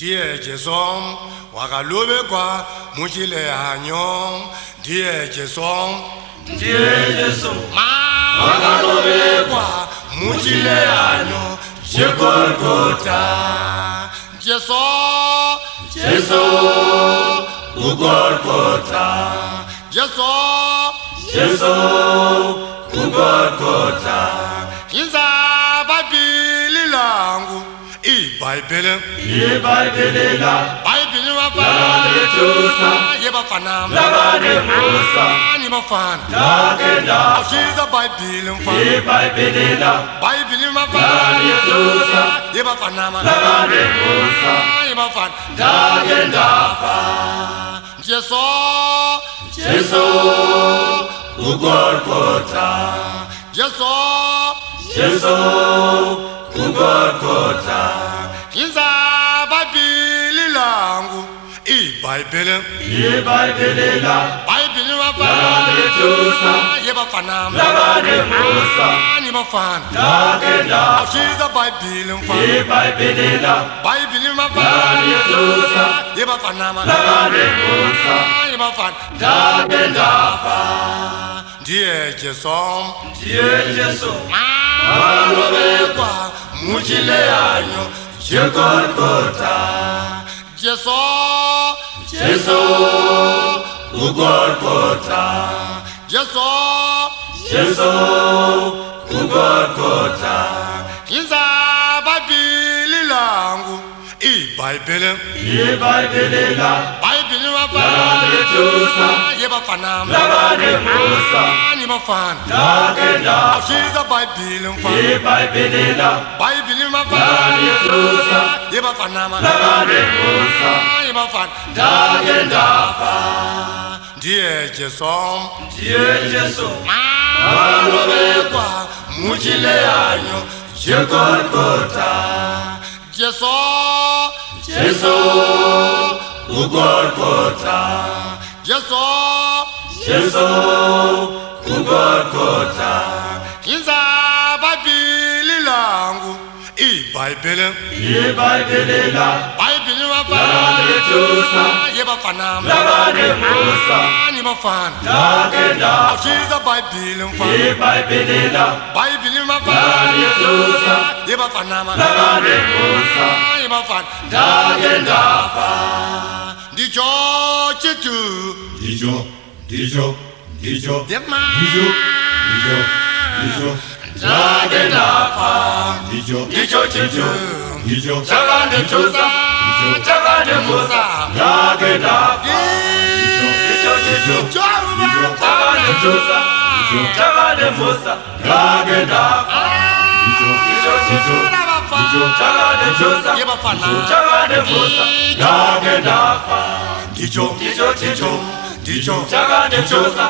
Die Jason, Wagalobe kwa Mujile Hanyon, Die Jason, Wagalobe kwa Mujile Hanyon, Jegolgota, Jason, Ugolgota, Jason, Ugolgota, Inza Babili Langu. Bible la Bible wafana yeba fana labane musa ni mafana dagenda shiza Bible mfana Bible la Bible wafana yeba fana labane musa yeba fana dagenda fa Jesu Ugolgota Jesu Ugolgota Inza Babili Langu Bible la Bible wafana yeba fana labane musa ni mafana dagenda shiza Bible mfana Bible la Bible wafana yeba fana labane musa yeba fana dagenda fa Die Jason Wagalobe kwa Mujile Hanyon, Jegolgota, Jesu, Ugolgota, Jesu, Ugolgota, Inza Babili Langu, Bible la Bible wafana yeba fana labane musa ni mafana dagenda shiza Bible mfana Bible la Bible wafana yeba fana labane musa yeba fana dagenda fa Die Jason Wagalobe kwa Mujile Hanyon, Jegolgota, Jesu Ugolgota, Jesu Ugolgota, Inza Babili Langu Bible la Bible wafana yeba fana labane musa ni mafana dagenda shiza Bible mfana Bible la Bible wafana yeba fana labane musa yeba fana dagenda fa Dijo dagenda fa Dijo Chagande Chusa Chagande Musa dagenda fa Dijo Chagande Chusa Chagande Musa dagenda fa Dijo Chagande Chusa Chagande Musa dagenda fa Dijo Chagande Chusa Chagande Musa dagenda fa Dijo Chagande Chusa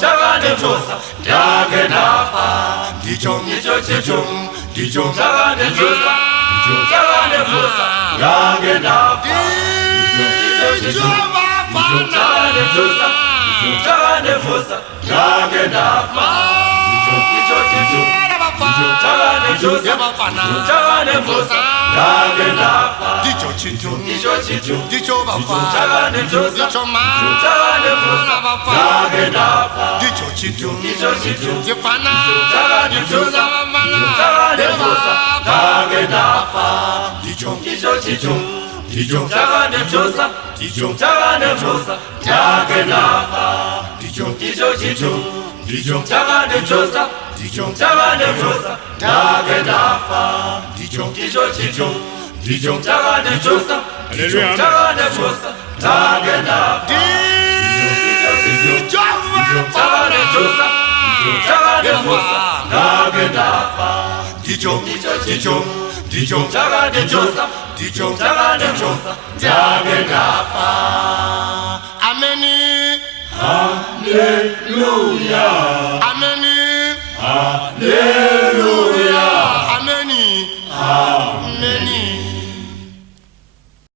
Chagande Musa dagenda fa Dijo Chagande Chusa Chagande Musa dagenda fa Dijo Chagande Chusa Chagande Musa dagenda fa Dijo Bafana Chagande Chusa Chagande Musa dagenda fa Dijo Jefana Chagande Chusa Chagande Musa dagenda fa Dijo Chagande Chusa Chagande Musa dagenda fa Dijo Chagande Chusa Chagande Musa dagenda fa Dijo Chagande Chusa Chagande Musa dagenda fa Chagande Chusa Chagande Musa dagenda fa Dijo Chagande Chusa Chagande Musa dagenda fa Ameni Hallelujah. Ameni Hallelujah.